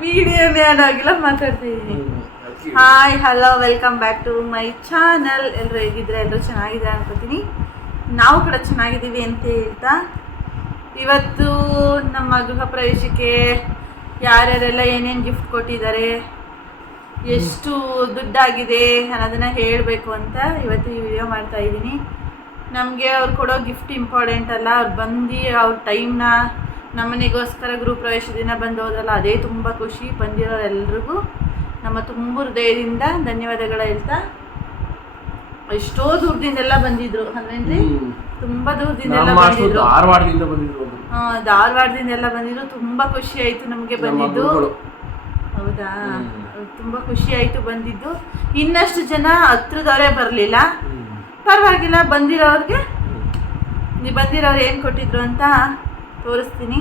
ವಿಡಿಯೋನೇ ಆಗಿಲ್ಲ ಮಾತಾಡ್ತಿದ್ದೀನಿ hi hello welcome back to my channel ಎಲ್ಲರೂ ಹೇಗಿದ್ರೆ ಎಲ್ಲರೂ ಚೆನ್ನಾಗಿದೆ ಅನ್ಕೋತೀನಿ. ನಾವು ಕೂಡ ಚೆನ್ನಾಗಿದ್ದೀವಿ ಅಂತ ಹೇಳ್ತಾ ಇವತ್ತು ನಮ್ಮ ಗೃಹ ಪ್ರವೇಶಕ್ಕೆ ಯಾರ್ಯಾರೆಲ್ಲ ಏನೇನು ಗಿಫ್ಟ್ ಕೊಟ್ಟಿದ್ದಾರೆ ಎಷ್ಟು ದುಡ್ಡಾಗಿದೆ ಅನ್ನೋದನ್ನ ಹೇಳಬೇಕು ಅಂತ ಇವತ್ತು ಈ ವಿಡಿಯೋ ಮಾಡ್ತಾ ಇದ್ದೀನಿ. ನಮಗೆ ಅವ್ರು ಕೊಡೋ ಗಿಫ್ಟ್ ಇಂಪಾರ್ಟೆಂಟ್ ಅಲ್ಲ. ಅವ್ರು ಬಂದು ಅವ್ರ ಟೈಮ್ನ ನಮ್ಮನೆಗೋಸ್ಕರ ಗೃಹ ಪ್ರವೇಶ ದಿನ ಬಂದು ಹೋದ್ರಲ್ಲ ಅದೇ ತುಂಬ ಖುಷಿ ಬಂದಿರೋರೆಲ್ರಿಗೂ ನಮ್ಮ ತುಂಬ ಹೃದಯದಿಂದ ಧನ್ಯವಾದಗಳು ಹೇಳ್ತಾ ಎಷ್ಟೋ ದೂರದಿಂದೆಲ್ಲ ಬಂದಿದ್ರು ಅಂದ್ರೆ ತುಂಬಾ ದೂರದಿಂದೆಲ್ಲ ಬಂದಿದ್ರು. ಧಾರವಾಡದಿಂದ ಬಂದಿದ್ರು ಧಾರವಾಡದಿಂದೆಲ್ಲ ಬಂದಿದ್ರು ತುಂಬಾ ಖುಷಿ ಆಯ್ತು ನಮಗೆ ಬಂದಿದ್ದು. ಹೌದಾ? ತುಂಬಾ ಖುಷಿ ಆಯ್ತು ಬಂದಿದ್ದು. ಇನ್ನಷ್ಟು ಜನ ಹತ್ರದವರೇ ಬರಲಿಲ್ಲ. ಪರವಾಗಿಲ್ಲ ಬಂದಿರೋರ್ಗೆ ನೀವು ಬಂದಿರೋರು ಏನು ಕೊಟ್ಟಿದ್ರು ಅಂತ ತೋರಿಸ್ತೀನಿ.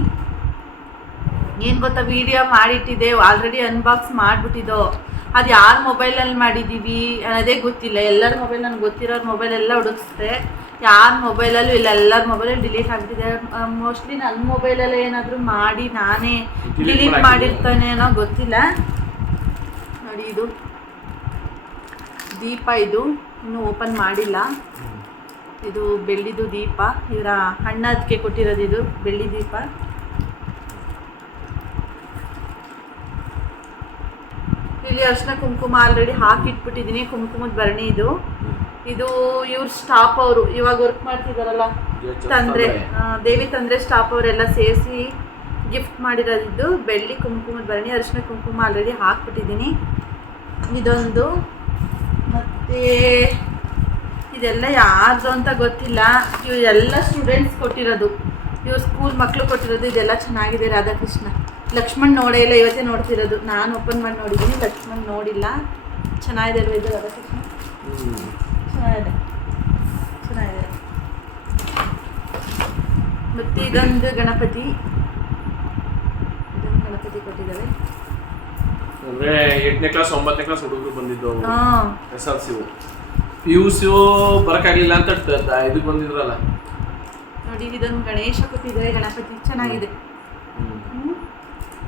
ಏನು ಗೊತ್ತಾ ವಿಡಿಯೋ ಮಾಡಿಟ್ಟಿದೆ. ಆಲ್ರೆಡಿ ಅನ್ಬಾಕ್ಸ್ ಮಾಡಿಬಿಟ್ಟಿದ್ದೋ. ಅದು ಯಾರ ಮೊಬೈಲಲ್ಲಿ ಮಾಡಿದ್ದೀವಿ ಅನ್ನೋದೇ ಗೊತ್ತಿಲ್ಲ. ಎಲ್ಲರ ಮೊಬೈಲ್ ನನಗೆ ಗೊತ್ತಿರೋರ ಮೊಬೈಲ್ ಎಲ್ಲ ಹುಡುಕ್ಸ್ದೆ. ಯಾರ ಮೊಬೈಲಲ್ಲೂ ಇಲ್ಲ. ಎಲ್ಲರ ಮೊಬೈಲಲ್ಲಿ ಡಿಲೀಟ್ ಆಗ್ತಿದೆ. ಮೋಸ್ಟ್ಲಿ ನನ್ನ ಮೊಬೈಲಲ್ಲಿ ಏನಾದರೂ ಮಾಡಿ ನಾನೇ ಡಿಲೀಟ್? ಮಾಡಿರ್ತಾನೆ ಅನ್ನೋ ಗೊತ್ತಿಲ್ಲ. ನೋಡಿ ಇದು. ದೀಪ ಇದು. ಇನ್ನೂ ಓಪನ್ ಮಾಡಿಲ್ಲ. ಇದು ಬೆಳ್ಳಿದು ದೀಪ. ಇದರ ಹಣ್ಣ ಅದಕ್ಕೆ ಕೊಟ್ಟಿರೋದು ಇದು ಬೆಳ್ಳಿ ದೀಪ. ಇಲ್ಲಿ ಅರ್ಶಿನ ಕುಂಕುಮ ಆಲ್ರೆಡಿ ಹಾಕಿಟ್ಬಿಟ್ಟಿದ್ದೀನಿ ಕುಂಕುಮದ ಭರಣಿ ಇದು. ಇದು ಇವ್ರ ಸ್ಟಾಫ್ ಅವರು ಇವಾಗ ವರ್ಕ್ ಮಾಡ್ತಿದಾರಲ್ಲ ತಂದ್ರೆ. ದೇವಿ ತಂದ್ರೆ ಸ್ಟಾಫ್ ಅವರೆಲ್ಲ ಸೇರಿಸಿ ಗಿಫ್ಟ್ ಮಾಡಿರೋದಿದ್ದು ಬೆಳ್ಳಿ ಕುಂಕುಮದ ಭರಣಿ ಅರಿಶಿನ ಕುಂಕುಮ ಆಲ್ರೆಡಿ ಹಾಕ್ಬಿಟ್ಟಿದ್ದೀನಿ ಇದೊಂದು ಮತ್ತು ಇದೆಲ್ಲ ಯಾರ್ದು ಅಂತ ಗೊತ್ತಿಲ್ಲ. ಎಲ್ಲ ಸ್ಟೂಡೆಂಟ್ಸ್ ಕೊಟ್ಟಿರೋದು. ಇವ್ರು ಸ್ಕೂಲ್ ಮಕ್ಕಳು ಕೊಟ್ಟಿರೋದು ಇದೆಲ್ಲ ಚೆನ್ನಾಗಿದೆ ರಾಧಾಕೃಷ್ಣ. ಲಕ್ಷ್ಮಣ್ ನೋಡೇ ಇಲ್ಲ ಇವತ್ತೇ ನೋಡ್ತಿರೋದು. ನಾನು ಓಪನ್ ಮಾಡಿ ನೋಡಿದ್ದೀನಿ ಲಕ್ಷ್ಮಣ್ ನೋಡಿಲ್ಲ. ಚೆನ್ನಾಗಿದೆ ಅಲ್ವಾ ಇದು ರಾಧಾಕೃಷ್ಣ. ಚೆನ್ನಾಗಿದೆ. ಚೆನ್ನಾಗಿದೆ. ಮತ್ತು ಇದೊಂದು ಗಣಪತಿ. ಇದೊಂದು ಗಣಪತಿ ಕೊಟ್ಟಿದ್ದಾರೆ. ಅಂದ್ರೆ ಎಂಟನೇ ಕ್ಲಾಸ್ ಒಂಬತ್ತನೇ ಕ್ಲಾಸ್ ಹುಡುಗರು ಬಂದಿದ್ದು S L C P U C ಬರಕ್ಕಾಗ್ಲಿಲ್ಲ ಅಂತ ಇದಕ್ಕೆ ಬಂದಿದ್ರಲ್ಲ. ನೋಡಿ ಇದೊಂದು ಗಣೇಶ ಕೊಟ್ಟಿದ್ದಾರೆ ಗಣಪತಿ ಚೆನ್ನಾಗಿದೆ.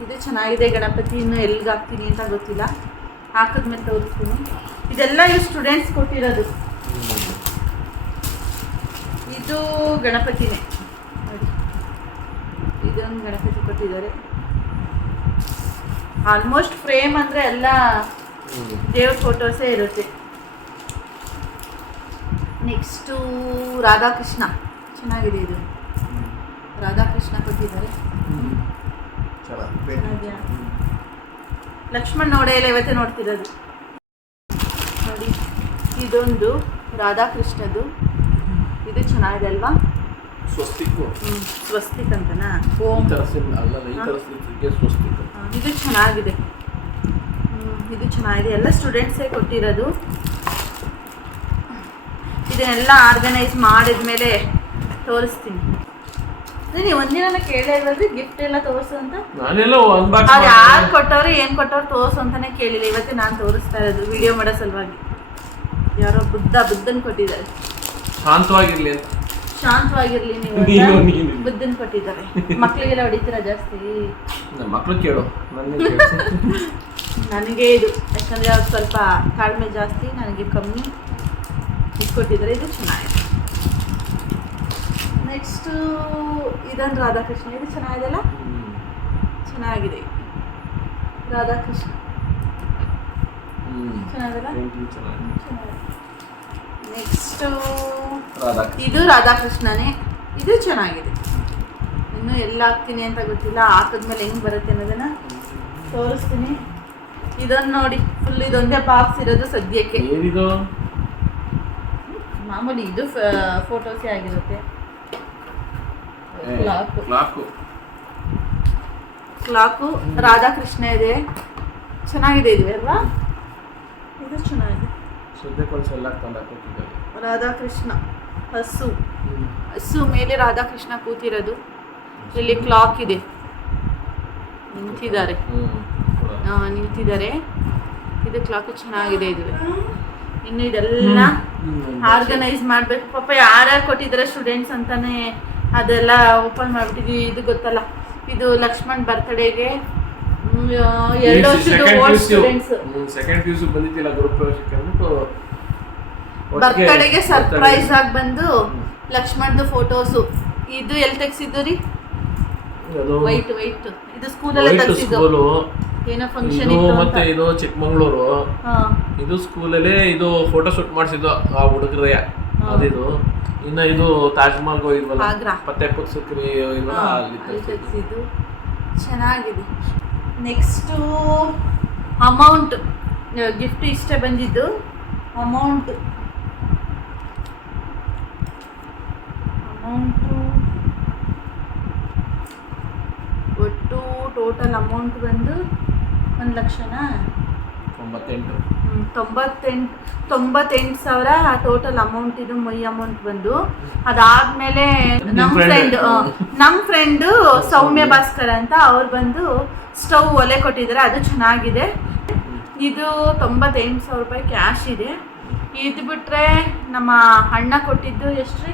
ಇದು ಚೆನ್ನಾಗಿದೆ ಗಣಪತಿ ಇನ್ನು ಎಲ್ಲಿಗೆ ಹಾಕ್ತೀನಿ ಅಂತ ಗೊತ್ತಿಲ್ಲ. ಹಾಕಿದ್ಮೇಲೆ ತೋರಿಸ್ತೀನಿ. ಇದೆಲ್ಲ ಇವು ಸ್ಟೂಡೆಂಟ್ಸ್ ಕೊಟ್ಟಿರೋದು. ಇದು ಗಣಪತಿನೇ. ನೋಡಿ. ಇದೊಂದು ಗಣಪತಿ ಕೊಟ್ಟಿದ್ದಾರೆ. ಆಲ್ಮೋಸ್ಟ್ ಫ್ರೇಮ್ ಅಂದರೆ ಎಲ್ಲ. ದೇವ್ರ ಫೋಟೋಸೇ ಇರುತ್ತೆ. ನೆಕ್ಸ್ಟು ರಾಧಾಕೃಷ್ಣ ಚೆನ್ನಾಗಿದೆ ಇದು. ರಾಧಾಕೃಷ್ಣ ಕೊಟ್ಟಿದ್ದಾರೆ? ಲಕ್ಷ್ಮಣ್ ನೋಡೇ ಇಲ್ಲ ಇವತ್ತೇ ನೋಡ್ತಿರೋದು. ನೋಡಿ ಇದೊಂದು ರಾಧಾಕೃಷ್ಣದು. ಇದು ಚೆನ್ನಾಗಿದೆ ಅಲ್ವಾ? ಸ್ವಸ್ತಿಕ್. ಸ್ವಸ್ತಿಕ್ ಅಂತನಾ? ಓಂ. ಇದು ಚೆನ್ನಾಗಿದೆ. ಇದು ಚೆನ್ನಾಗಿದೆ. ಎಲ್ಲ ಸ್ಟೂಡೆಂಟ್ಸೇ ಕೊಟ್ಟಿರೋದು. ಇದನ್ನೆಲ್ಲ ಆರ್ಗನೈಸ್ ಮಾಡಿದ್ಮೇಲೆ ತೋರಿಸ್ತೀನಿ. ನೀವು ಒಂದಿನ ಕೇಳೇ ಇಲ್ವಲ್ರಿ? ಗಿಫ್ಟ್ ಎಲ್ಲ ತೋರಿಸು ಅಂತ? ನಾನೆಲ್ಲ ಅವ್ರು ಯಾರು ಕೊಟ್ಟವ್ರು ಏನು ಕೊಟ್ಟವ್ರು ತೋರಿಸು ಅಂತಾನೆ ಕೇಳಿಲ್ಲ. ಇವತ್ತೇ ನಾನು ತೋರಿಸ್ತಾ ಇರೋದು ವಿಡಿಯೋ ಮಾಡೋ ಸಲುವಾಗಿ. ಯಾರೋ ಬುದ್ಧ ಬುದ್ಧನ್ ಕೊಟ್ಟಿದ್ದಾರೆ. ಶಾಂತವಾಗಿರ್ಲಿ ಶಾಂತವಾಗಿರ್ಲಿ ನೀವು. ಬುದ್ಧನ್ ಕೊಟ್ಟಿದ್ದಾರೆ. ಮಕ್ಕಳಿಗೆಲ್ಲ ಹೊಡಿತೀರಾ ಜಾಸ್ತಿ? ನಮ್ಮ ಮಕ್ಳು ಕೇಳು. ನನಗೆ ಇದು. ಯಾಕಂದ್ರೆ ಅವ್ರು ಸ್ವಲ್ಪ ತಾಳ್ಮೆ ಜಾಸ್ತಿ ನನಗೆ ಕಮ್ಮಿ. ಇದು ಕೊಟ್ಟಿದ್ದಾರೆ ಇದು ಚೆನ್ನಾಗಿದೆ. ನೆಕ್ಸ್ಟು ಇದನ್ನು ರಾಧಾಕೃಷ್ಣ. ಇದು ಚೆನ್ನಾಗಿದೆಲ್ಲ ಚೆನ್ನಾಗಿದೆ. ರಾಧಾಕೃಷ್ಣ. ಚೆನ್ನಾಗಿದೆ. ನೆಕ್ಸ್ಟು ಇದು ರಾಧಾಕೃಷ್ಣನೇ. ಇದು ಚೆನ್ನಾಗಿದೆ. ಇನ್ನು ಎಲ್ಲ ಹಾಕ್ತೀನಿ ಅಂತ ಗೊತ್ತಿಲ್ಲ. ಹಾಕಿದ್ಮೇಲೆ ಹೆಂಗೆ ಬರುತ್ತೆ ಅನ್ನೋದನ್ನ ತೋರಿಸ್ತೀನಿ. ಇದನ್ನು ನೋಡಿ ಫುಲ್ ಇದೊಂದೇ ಬಾಕ್ಸ್ ಇರೋದು ಸದ್ಯಕ್ಕೆ. ಮಾಮೂಲಿ ಇದು ಫೋಟೋಸೇ ಆಗಿರುತ್ತೆ. ಕ್ಲಾಕು ಕ್ಲಾಕು ಕ್ಲಾಕು ರಾಧಾಕೃಷ್ಣ ಇದೆ. ಚೆನ್ನಾಗಿದೆ ಇದು ಅಲ್ವಾ? ಇದು ಚೆನ್ನಾಗಿದೆ. ರಾಧಾಕೃಷ್ಣ ಹಸು. ಹಸು ಮೇಲೆ ರಾಧಾಕೃಷ್ಣ ಕೂತಿರೋದು. ಇಲ್ಲಿ ಕ್ಲಾಕ್ ಇದೆ. ನಿಂತಿದ್ದಾರೆ. ಆ, ನಿಂತಿದ್ದಾರೆ. ಇದು ಕ್ಲಾಕ್ ಚೆನ್ನಾಗಿದೆ ಇದು. ಇನ್ನು ಇದೆಲ್ಲ ಆರ್ಗನೈಸ್ ಮಾಡ್ಬೇಕು. ಪಾಪ ಯಾರ್ಯಾರು ಕೊಟ್ಟಿದ್ರೆ ಸ್ಟೂಡೆಂಟ್ಸ್ ಅಂತಾನೆ ಅದೆಲ್ಲ ಓಪನ್ ಮಾಡ್ಬಿಟ್ಟಿದ್ವಿ. ಇದು ಗೊತ್ತಲ್ಲ. ಇದು ಲಕ್ಷ್ಮಣ್ ಬರ್ತ್ಡೇಗೆ ಎರಡು ವರ್ಷದ ಓಲ್ಡ್ ಸ್ಟೂಡೆಂಟ್ಸ್ ಸೆಕೆಂಡ್ ಬಂದಿದ್ದಿಲ್ಲ ಗ್ರೂಪ್ ಅಂದ್ಬಿಟ್ಟು ಬರ್ತ್ಡೇಗೆ ಸರ್ಪ್ರೈಸ್ ಆಗಿ ಬಂದು ಲಕ್ಷ್ಮಣ್ದು ಫೋಟೋಸು ಇದು ಎಲ್ಲಿ ತೆಗ್ಸಿದ್ದು ರೀ? ವೈಟ್ ವೈಟ್ ಇದು ಸ್ಕೂಲಲ್ಲೇ ವೈಟ್ ತೆಗ್ಸಿದ್ದು. ಸ್ಕೂಲು ಏನೋ ಫಂಕ್ಷನ್ ಇದು ಇತ್ತು ಮತ್ತೆ ಇದು ಚಿಕ್ಕಮಂಗ್ಳೂರು. ಹಾ. ಇದು ಸ್ಕೂಲಲ್ಲೇ ಇದು ಫೋಟೋ ಶೂಟ್ ಮಾಡಿಸಿದ್ದು ಆ ಹುಡುಗರೇ. ಅದಿದು. ಇನ್ನ ಇದು ತಾಜ್ ಮಹಲ್ಗೆ ಹೋಗಿದ್ವಲ್ಲ ಆಗ್ರಾ. ಹೋಗಿದ್ವಲ್ಲ ಅಲ್ಲಿ ಅಲ್ಲಿ ತಗ್ಸಿದ್ದು. ತೆಗ್ಸಿದ್ದು ಚೆನ್ನಾಗಿದೆ ನೆಕ್ಸ್ಟು ಅಮೌಂಟ್ ಗಿಫ್ಟ್ ಇಷ್ಟೇ ಬಂದಿದ್ದು? ಅಮೌಂಟ್ ಅಮೌಂಟು ಒಟ್ಟು ಟೋಟಲ್ ಅಮೌಂಟ್ ಬಂದು ಒಂದು ಲಕ್ಷನಾ? ತೊಂಬತ್ತೆಂಟು. ತೊಂಬತ್ತೆಂಟು ತೊಂಬತ್ತೆಂಟು ಸಾವಿರ ಟೋಟಲ್ ಅಮೌಂಟ್ ಇದು ಮೈ ಅಮೌಂಟ್ ಬಂದು. ಅದಾದ್ಮೇಲೆ ನಮ್ ನಮ್ಮ? ಫ್ರೆಂಡ್ ನಮ್ಮ ಫ್ರೆಂಡು ಸೌಮ್ಯ ಭಾಸ್ಕರ್ ಅಂತ ಅವ್ರು ಬಂದು ಸ್ಟವ್ ಒಲೆ ಕೊಟ್ಟಿದ್ದಾರೆ ಅದು ಚೆನ್ನಾಗಿದೆ. ಇದು ತೊಂಬತ್ತೆಂಟು ಸಾವಿರ ರೂಪಾಯಿ ಕ್ಯಾಶ್ ಇದೆ. ಇದು ಬಿಟ್ರೆ ನಮ್ಮ ಅಣ್ಣ ಕೊಟ್ಟಿದ್ದು ಎಷ್ಟು ರೀ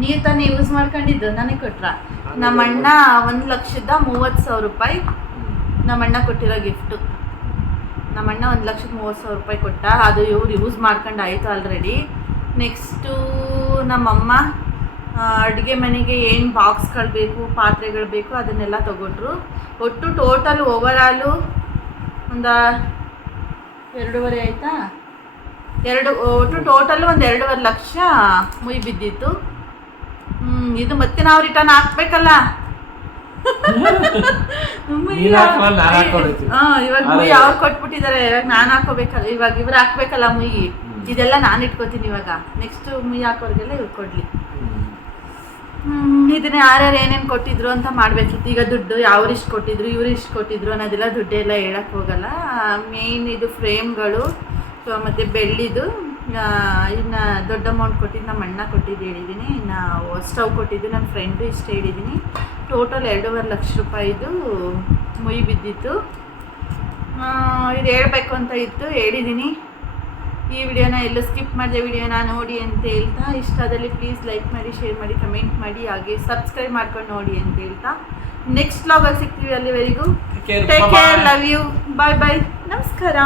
ನೀವು ತಾನೇ ಯೂಸ್ ಮಾಡ್ಕೊಂಡಿದ್ದು ನನಗೆ ಕೊಟ್ರ. ನಮ್ಮ ಅಣ್ಣ ಒಂದು ಲಕ್ಷದ ಮೂವತ್ತು ಸಾವಿರ ರೂಪಾಯಿ ನಮ್ಮ ಅಣ್ಣ ಕೊಟ್ಟಿರೋ ಗಿಫ್ಟು ನಮ್ಮ ಅಣ್ಣ ಒಂದು ಲಕ್ಷದ ಮೂವತ್ತು ಸಾವಿರ ರೂಪಾಯಿ ಕೊಟ್ಟ ಅದು ಇವ್ರು ಯೂಸ್ ಮಾಡ್ಕೊಂಡು ಆಯಿತು ಆಲ್ರೆಡಿ ನೆಕ್ಸ್ಟು ನಮ್ಮಮ್ಮ ಅಡುಗೆ ಮನೆಗೆ ಏನು ಬಾಕ್ಸ್ಗಳು ಬೇಕು ಪಾತ್ರೆಗಳು ಬೇಕು ಅದನ್ನೆಲ್ಲ ತಗೊಂಡ್ರು. ಒಟ್ಟು ಟೋಟಲ್ ಓವರಾಲು ಒಂದು ಎರಡೂವರೆ ಆಯಿತಾ? ಎರಡು ಒಟ್ಟು ಟೋಟಲ್ ಒಂದು ಎರಡೂವರೆ ಲಕ್ಷ ಮುಯ್ ಬಿದ್ದಿತ್ತು. ಹ್ಮ್, ಇದು ಮತ್ತೆ ನಾವು ರಿಟರ್ನ್ ಹಾಕ್ಬೇಕಲ್ಲ? ನೀನ್ ನಾನ್. ಹಾ, ಇವಾಗ ಮುಯಿ ಅವ್ರು ಕೊಟ್ಬಿಟ್ಟಿದ್ದಾರೆ ಇವಾಗ ನಾನು ಹಾಕೋಬೇಕಲ್ಲ ಇವಾಗ ಇವ್ರು ಹಾಕ್ಬೇಕಲ್ಲ ಮುಯಿ. ಇದೆಲ್ಲ ನಾನು ಇಟ್ಕೋತೀನಿ ಇವಾಗ. ನೆಕ್ಸ್ಟ್ ಮುಯಿ ಹಾಕೋರಿಗೆಲ್ಲ ಇವ್ರು ಕೊಡ್ಲಿ. ಹ್ಮ್, ಇದನ್ನ ಯಾರ್ಯಾರು ಏನೇನು ಕೊಟ್ಟಿದ್ರು ಅಂತ ಮಾಡ್ಬೇಕಿತ್ತು. ಈಗ ದುಡ್ಡು ಯಾವ್ರು ಇಷ್ಟು ಕೊಟ್ಟಿದ್ರು ಇವ್ರು ಇಷ್ಟು ಕೊಟ್ಟಿದ್ರು ಅನ್ನೋದೆಲ್ಲ ದುಡ್ಡೆಲ್ಲ ಹೇಳಕ್ ಹೋಗಲ್ಲ. ಮೇಯ್ನ್ ಇದು ಫ್ರೇಮ್ಗಳು ಮತ್ತೆ ಬೆಳ್ಳಿದು ಇನ್ನು ದೊಡ್ಡ ಅಮೌಂಟ್ ಕೊಟ್ಟಿದ್ದು ನಮ್ಮ ಅಣ್ಣ ಕೊಟ್ಟಿದ್ದು ಹೇಳಿದ್ದೀನಿ ಇನ್ನು ಸ್ಟವ್ ಕೊಟ್ಟಿದ್ದು ನನ್ನ ಫ್ರೆಂಡು ಇಷ್ಟು ಹೇಳಿದ್ದೀನಿ ಟೋಟಲ್ ಎರಡೂವರೆ ಲಕ್ಷ ರೂಪಾಯಿದು ಮುಯಿ ಬಿದ್ದಿತ್ತು. ಇದು ಹೇಳಬೇಕು ಅಂತ ಇತ್ತು ಹೇಳಿದ್ದೀನಿ ಈ ವಿಡಿಯೋನ ಎಲ್ಲೂ ಸ್ಕಿಪ್ ಮಾಡಿದೆ ವಿಡಿಯೋನ ನೋಡಿ ಅಂತ ಹೇಳ್ತಾ ಇಷ್ಟ ಆದಲ್ಲಿ ಪ್ಲೀಸ್ ಲೈಕ್ ಮಾಡಿ ಶೇರ್ ಮಾಡಿ ಕಮೆಂಟ್ ಮಾಡಿ ಹಾಗೆ ಸಬ್ಸ್ಕ್ರೈಬ್ ಮಾಡ್ಕೊಂಡು ನೋಡಿ ಅಂತ ಹೇಳ್ತಾ. ನೆಕ್ಸ್ಟ್ ಲಾಗಲ್ಲಿ ಸಿಗ್ತೀವಿ ಅಲ್ಲಿವರೆಗೂ. Take care love you bye bye ನಮಸ್ಕಾರ.